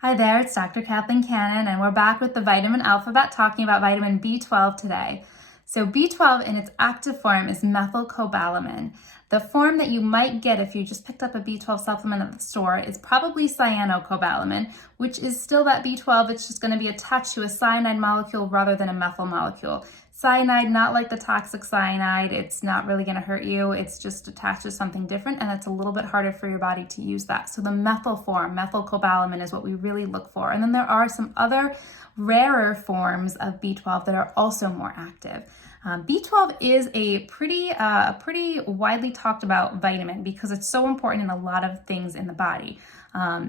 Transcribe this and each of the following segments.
Hi there, it's Dr. Kathleen Cannon, and we're back with the vitamin alphabet talking about vitamin B12 today. So B12 in its active form is methylcobalamin. The form that you might get if you just picked up a B12 supplement at the store is probably cyanocobalamin, which is still that B12. It's just going to be attached to a cyanide molecule rather than a methyl molecule. Cyanide, not like the toxic cyanide, it's not really going to hurt you. It's just attached to something different, and it's a little bit harder for your body to use that. So the methyl form, methylcobalamin, is what we really look for. And then there are some other rarer forms of B12 that are also more active. B12 is a pretty widely talked about vitamin because it's so important in a lot of things in the body.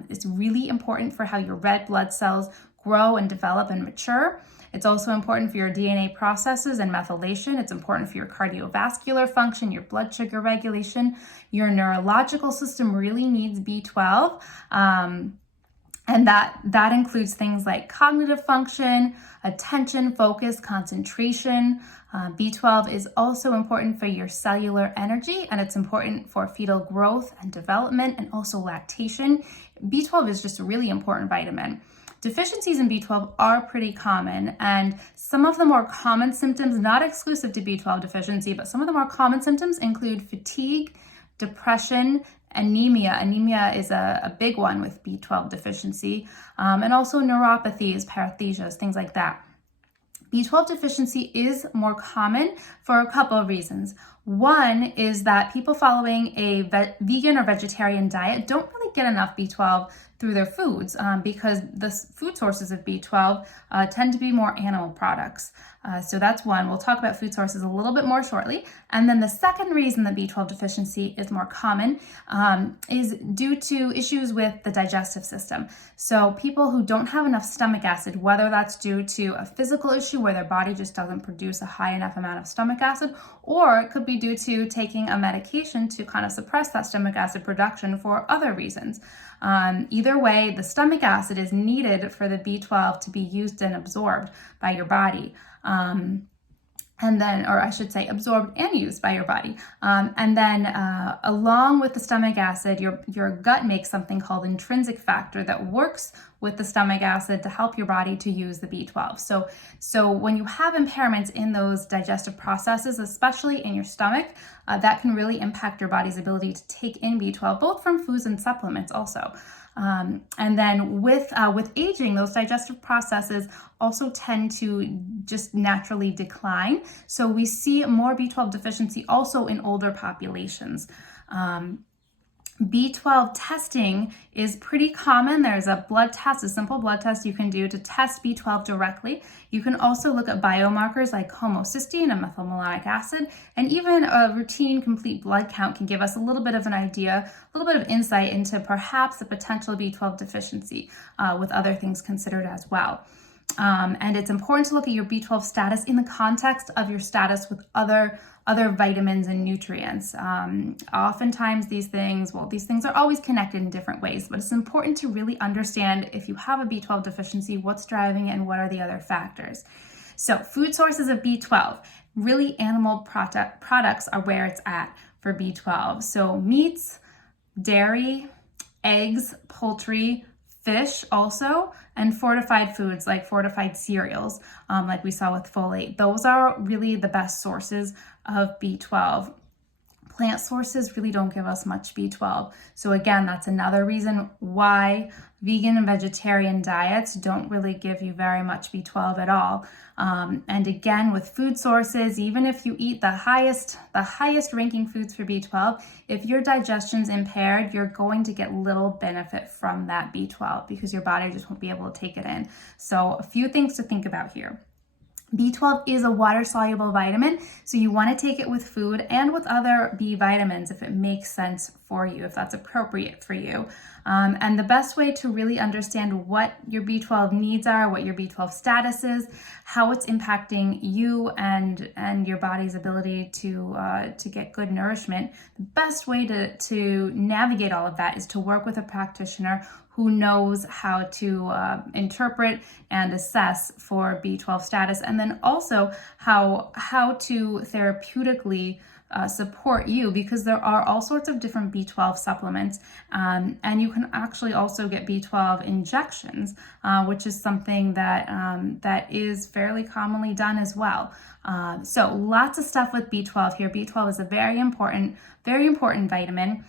It's really important for how your red blood cells grow and develop and mature. It's also important for your DNA processes and methylation. It's important for your cardiovascular function, your blood sugar regulation. Your neurological system really needs B12. And that includes things like cognitive function, attention, focus, concentration. B12 is also important for your cellular energy, and it's important for fetal growth and development and also lactation. B12 is just a really important vitamin. Deficiencies in B12 are pretty common, and some of the more common symptoms, not exclusive to B12 deficiency, but some of the more common symptoms include fatigue, depression, anemia. Anemia is a big one with B12 deficiency, and also neuropathies, paresthesias, things like that. B12 deficiency is more common for a couple of reasons. One is that people following a vegan or vegetarian diet don't really get enough B12 through their foods because the food sources of B12 tend to be more animal products. So that's one. We'll talk about food sources a little bit more shortly. And then the second reason that B12 deficiency is more common is due to issues with the digestive system. So people who don't have enough stomach acid, whether that's due to a physical issue where their body just doesn't produce a high enough amount of stomach acid, or it could be due to taking a medication to kind of suppress that stomach acid production for other reasons. Either way, the stomach acid is needed for the B12 to be used and absorbed by your body. And then, or I should say, absorbed and used by your body. And then along with the stomach acid, your gut makes something called intrinsic factor that works with the stomach acid to help your body to use the B12. So when you have impairments in those digestive processes, especially in your stomach, that can really impact your body's ability to take in B12, both from foods and supplements also. And then with aging, those digestive processes also tend to just naturally decline. So we see more B12 deficiency also in older populations. B12 testing is pretty common. There's a blood test, a simple blood test you can do to test B12 directly. You can also look at biomarkers like homocysteine and methylmalonic acid, and even a routine complete blood count can give us a little bit of an idea, a little bit of insight into perhaps a potential B12 deficiency with other things considered as well. And it's important to look at your B12 status in the context of your status with other vitamins and nutrients. Oftentimes these things are always connected in different ways, but it's important to really understand if you have a B12 deficiency, what's driving it and what are the other factors. So food sources of B12, really animal products are where it's at for B12. So meats, dairy, eggs, poultry, fish also, and fortified foods like fortified cereals, like we saw with folate. Those are really the best sources of B12. Plant sources really don't give us much B12. So again, that's another reason why vegan and vegetarian diets don't really give you very much B12 at all. And again, with food sources, even if you eat the highest ranking foods for B12, if your digestion's impaired, you're going to get little benefit from that B12 because your body just won't be able to take it in. So a few things to think about here. B12 is a water-soluble vitamin, so you want to take it with food and with other B vitamins if it makes sense for you, if that's appropriate for you. And the best way to really understand what your B12 needs are, what your B12 status is, how it's impacting you and your body's ability to get good nourishment, the best way to navigate all of that is to work with a practitioner who knows how to interpret and assess for B12 status, and then also how to therapeutically support you, because there are all sorts of different B12 supplements, and you can actually also get B12 injections, which is something that that is fairly commonly done as well. So lots of stuff with B12 here. B12 is a very important vitamin.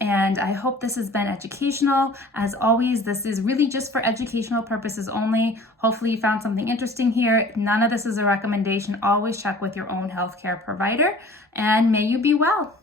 And I hope this has been educational. As always, this is really just for educational purposes only. Hopefully you found something interesting here. None of this is a recommendation. Always check with your own healthcare provider, and may you be well.